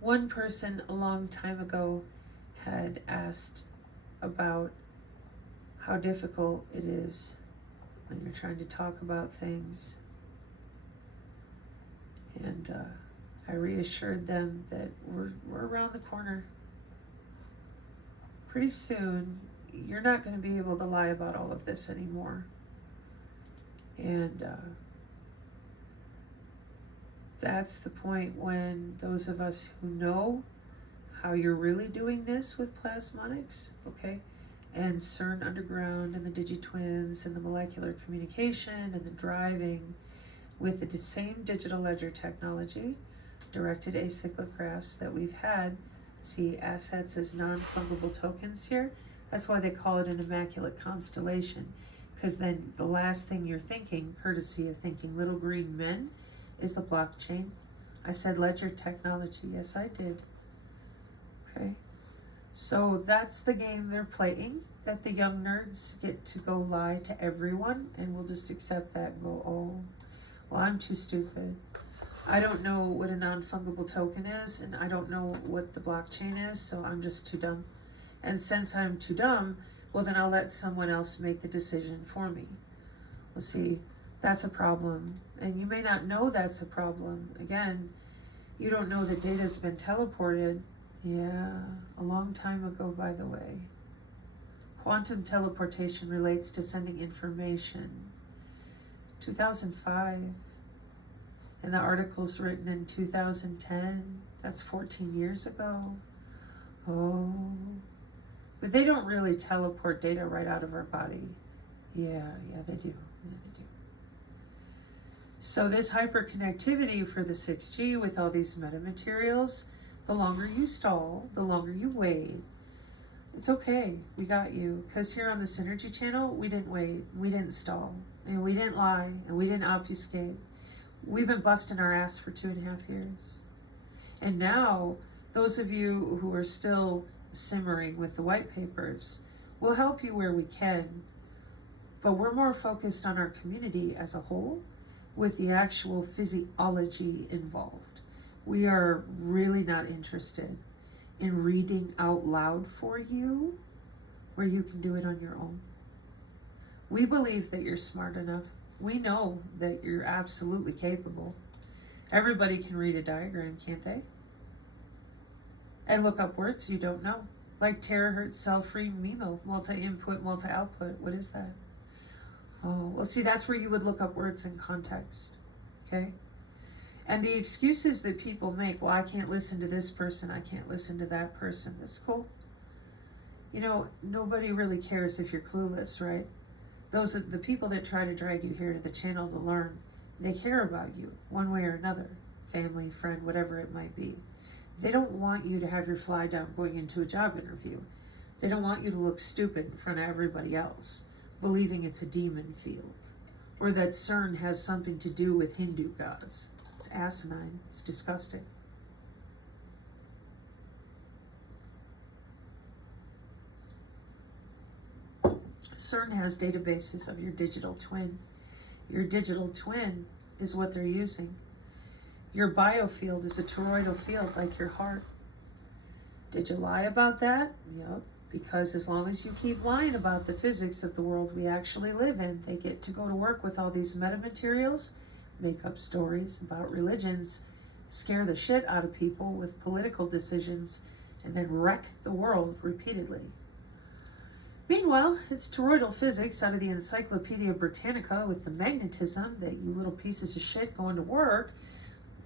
One person a long time ago had asked about how difficult it is when you're trying to talk about things. And I reassured them that we're around the corner. Pretty soon, you're not going to be able to lie about all of this anymore. And that's the point when those of us who know how you're really doing this with plasmonics, okay, and CERN Underground and the DigiTwins and the molecular communication and the driving with the same digital ledger technology, directed acyclic graphs that we've had, see assets as non-fungible tokens here. That's why they call it an immaculate constellation, because then the last thing you're thinking, courtesy of thinking little green men, is the blockchain. I said ledger technology. Yes, I did. Okay. So that's the game they're playing, that the young nerds get to go lie to everyone, and we'll just accept that and go, oh, well, I'm too stupid. I don't know what a non-fungible token is, and I don't know what the blockchain is, so I'm just too dumb. And since I'm too dumb, well, then I'll let someone else make the decision for me. Well, see, that's a problem. And you may not know that's a problem. Again, you don't know that data's been teleported. Yeah, a long time ago, by the way. Quantum teleportation relates to sending information. 2005. And the article's written in 2010. That's 14 years ago. Oh. But they don't really teleport data right out of our body. Yeah, they do. Yeah, they do. So this hyperconnectivity for the 6G with all these metamaterials, the longer you stall, the longer you wait, it's okay. We got you. Because here on the Synergy channel, we didn't wait. We didn't stall. And we didn't lie. And we didn't obfuscate. We've been busting our ass for 2.5 years. And now, those of you who are still simmering with the white papers, we'll help you where we can. But we're more focused on our community as a whole with the actual physiology involved. We are really not interested in reading out loud for you where you can do it on your own. We believe that you're smart enough. We know that you're absolutely capable. Everybody can read a diagram, can't they? And look up words you don't know. Like terahertz, cell-free, MIMO, multi-input, multi-output. What is that? Oh, well, see, that's where you would look up words in context, okay? And the excuses that people make, well, I can't listen to this person, I can't listen to that person, that's cool. You know, nobody really cares if you're clueless, right? Those are the people that try to drag you here to the channel to learn. They care about you, one way or another, family, friend, whatever it might be. They don't want you to have your fly down going into a job interview. They don't want you to look stupid in front of everybody else, believing it's a demon field, or that CERN has something to do with Hindu gods. It's asinine. It's disgusting. CERN has databases of your digital twin. Your digital twin is what they're using. Your biofield is a toroidal field like your heart. Did you lie about that? Yep. Because as long as you keep lying about the physics of the world we actually live in, they get to go to work with all these metamaterials, make up stories about religions, scare the shit out of people with political decisions, and then wreck the world repeatedly. Meanwhile, it's toroidal physics out of the Encyclopedia Britannica with the magnetism that you little pieces of shit going to work,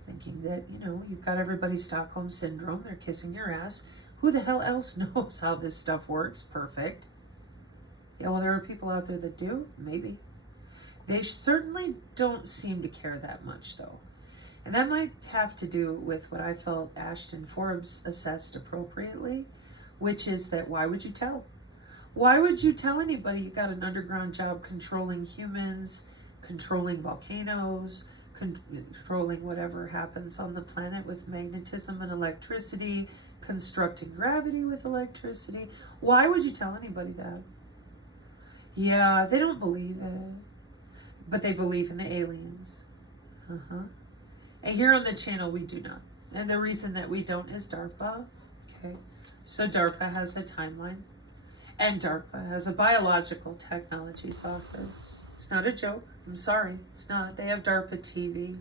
thinking that, you know, you've got everybody's Stockholm Syndrome, they're kissing your ass. Who the hell else knows how this stuff works? Perfect. Yeah, well, there are people out there that do, maybe. They certainly don't seem to care that much, though. And that might have to do with what I felt Ashton Forbes assessed appropriately, which is that why would you tell? Why would you tell anybody you got an underground job controlling humans, controlling volcanoes, controlling whatever happens on the planet with magnetism and electricity, constructing gravity with electricity? Why would you tell anybody that? Yeah, they don't believe it, but they believe in the aliens. And here on the channel, we do not. And the reason that we don't is DARPA. Okay, so DARPA has a timeline, and DARPA has a biological technologies office. It's not a joke. I'm sorry, it's not. They have DARPA TV,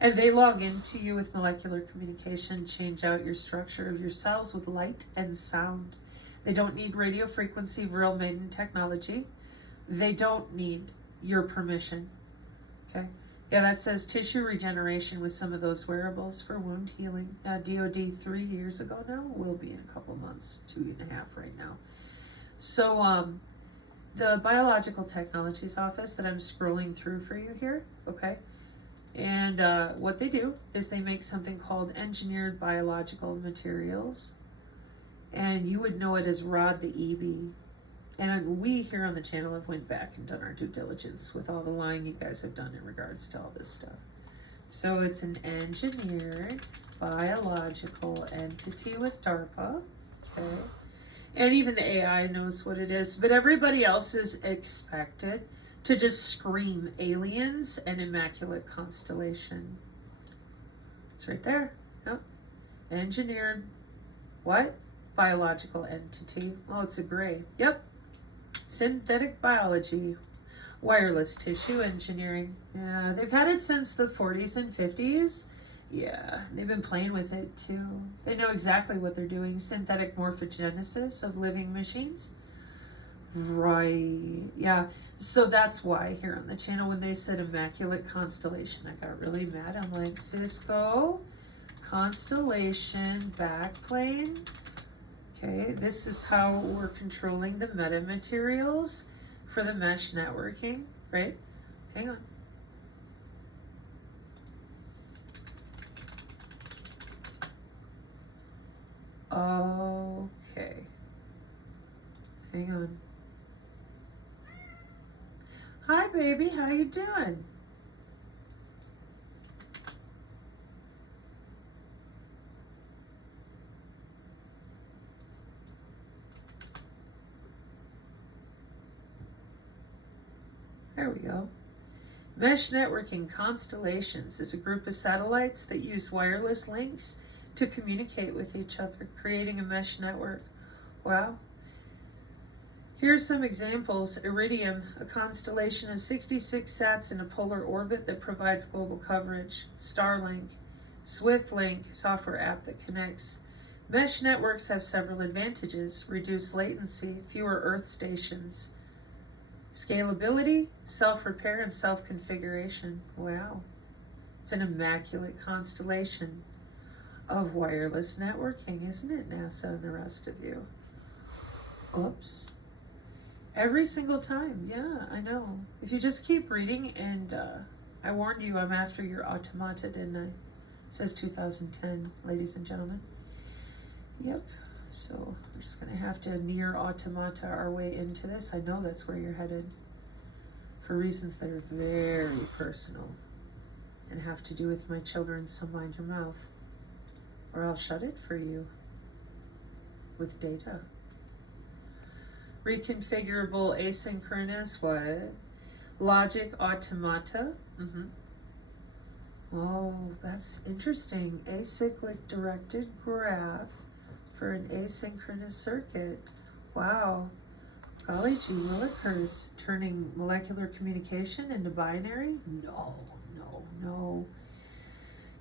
and they log into you with molecular communication, change out your structure of your cells with light and sound. They don't need radio frequency Vril Maiden technology. They don't need your permission. Okay. Yeah, that says tissue regeneration with some of those wearables for wound healing. DOD 3 years ago now, will be in a couple months, 2.5 right now. So the Biological Technologies Office that I'm scrolling through for you here, okay? And what they do is they make something called engineered biological materials. And you would know it as ROD the EB. And we here on the channel have went back and done our due diligence with all the lying you guys have done in regards to all this stuff. So it's an engineered biological entity with DARPA, okay? And even the AI knows what it is, but everybody else is expected to just scream aliens and immaculate constellation. It's right there, yep. Engineered, what? Biological entity. Oh, it's a gray, yep. Synthetic biology, wireless tissue engineering. Yeah, they've had it since the 40s and 50s. Yeah, they've been playing with it too. They know exactly what they're doing. Synthetic morphogenesis of living machines. Right, yeah. So that's why here on the channel when they said immaculate constellation, I got really mad. I'm like, Cisco, constellation, backplane. Okay, this is how we're controlling the metamaterials for the mesh networking, right? Hang on. Okay. Hang on. Hi, baby. How you doing? There we go. Mesh networking constellations is a group of satellites that use wireless links to communicate with each other, creating a mesh network. Wow. Here are some examples. Iridium, a constellation of 66 sats in a polar orbit that provides global coverage. Starlink, SwiftLink, software app that connects. Mesh networks have several advantages: reduced latency, fewer Earth stations, scalability, self-repair, and self-configuration. Wow. It's an immaculate constellation of wireless networking, isn't it, NASA and the rest of you? Oops. Every single time. Yeah, I know. If you just keep reading, and I warned you I'm after your automata, didn't I? It says 2010, ladies and gentlemen. Yep. So we're just going to have to near automata our way into this. I know that's where you're headed for reasons that are very personal and have to do with my children, so mind your mouth, or I'll shut it for you with data. Reconfigurable asynchronous, what? Logic automata. Oh, that's interesting. Acyclic directed graph for an asynchronous circuit. Wow. Golly gee willikers, turning molecular communication into binary? No.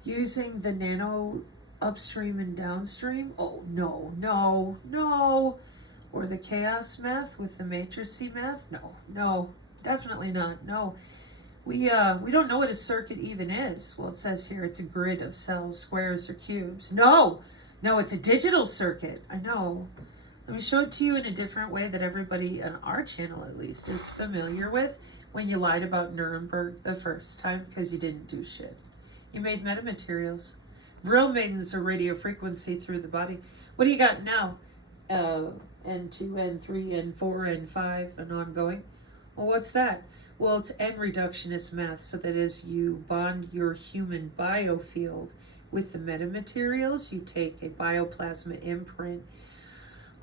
Using the nano upstream and downstream? Oh, no. Or the chaos math with the matrixy math? No, definitely not. No. We don't know what a circuit even is. Well, it says here it's a grid of cells, squares, or cubes. No, it's a digital circuit. I know. Let me show it to you in a different way that everybody on our channel, at least, is familiar with when you lied about Nuremberg the first time because you didn't do shit. You made metamaterials. Vril Maiden's a radio frequency through the body. What do you got now? N2, N3, N4, N5, and ongoing. Well, what's that? Well, it's N reductionist math, so that as you bond your human biofield with the metamaterials, you take a bioplasma imprint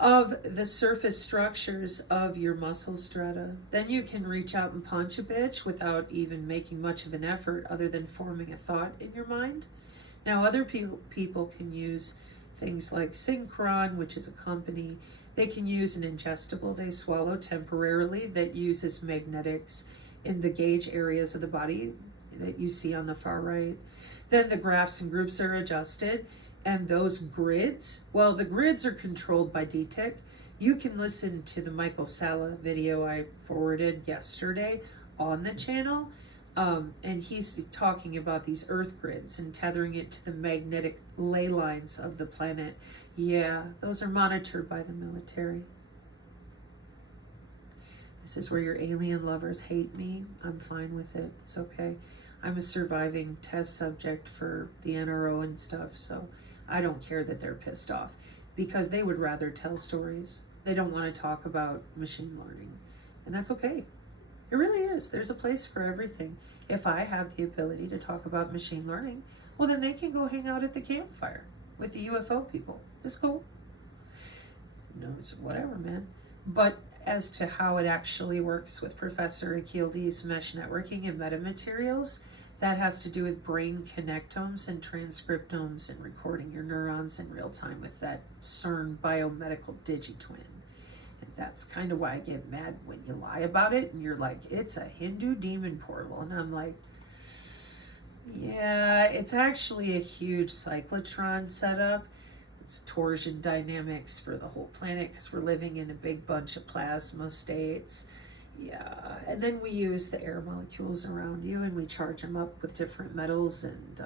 of the surface structures of your muscle strata. Then you can reach out and punch a bitch without even making much of an effort other than forming a thought in your mind. Now, other people can use things like Synchron, which is a company. They can use an ingestible they swallow temporarily that uses magnetics in the gauge areas of the body that you see on the far right. Then the graphs and groups are adjusted, and those grids, well, the grids are controlled by DTIC. You can listen to the Michael Sala video I forwarded yesterday on the channel, and he's talking about these earth grids and tethering it to the magnetic ley lines of the planet. Yeah, those are monitored by the military. This is where your alien lovers hate me. I'm fine with it. It's okay. I'm a surviving test subject for the NRO and stuff, so I don't care that they're pissed off, because they would rather tell stories. They don't want to talk about machine learning, and that's okay. It really is. There's a place for everything. If I have the ability to talk about machine learning, well, then they can go hang out at the campfire with the UFO people. It's cool. No, it's whatever, man. But as to how it actually works with Professor Akildi's mesh networking and metamaterials, that has to do with brain connectomes and transcriptomes and recording your neurons in real time with that CERN biomedical digitwin. And that's kind of why I get mad when you lie about it and you're like, it's a Hindu demon portal. And I'm like, yeah, it's actually a huge cyclotron setup. It's torsion dynamics for the whole planet because we're living in a big bunch of plasma states. Yeah, and then we use the air molecules around you and we charge them up with different metals and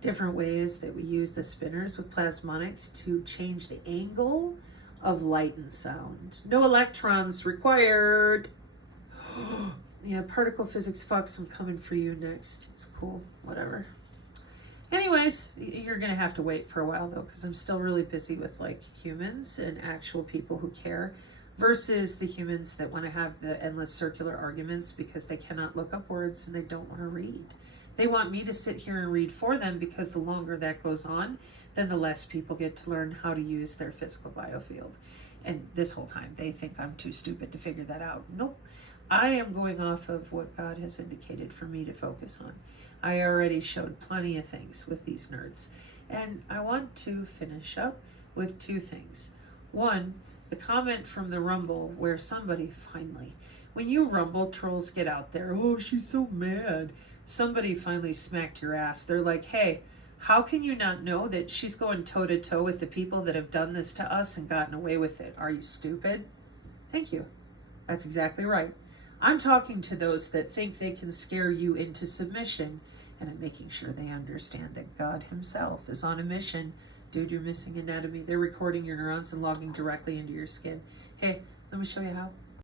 different ways that we use the spinners with plasmonics to change the angle of light and sound. No electrons required. Yeah, particle physics fucks, I'm coming for you next. It's cool, whatever. Anyways, you're gonna have to wait for a while though, because I'm still really busy with like humans and actual people who care, versus the humans that want to have the endless circular arguments because they cannot look up words and they don't want to read. They want me to sit here and read for them, because the longer that goes on, then the less people get to learn how to use their physical biofield. And this whole time they think I'm too stupid to figure that out. Nope. I am going off of what God has indicated for me to focus on. I already showed plenty of things with these nerds. And I want to finish up with two things. One, the comment from the Rumble where somebody finally, when you Rumble trolls get out there, oh, she's so mad. Somebody finally smacked your ass. They're like, hey, how can you not know that she's going toe to toe with the people that have done this to us and gotten away with it? Are you stupid? Thank you. That's exactly right. I'm talking to those that think they can scare you into submission, and I'm making sure they understand that God himself is on a mission. Dude, you're missing anatomy. They're recording your neurons and logging directly into your skin. Hey, let me show you how.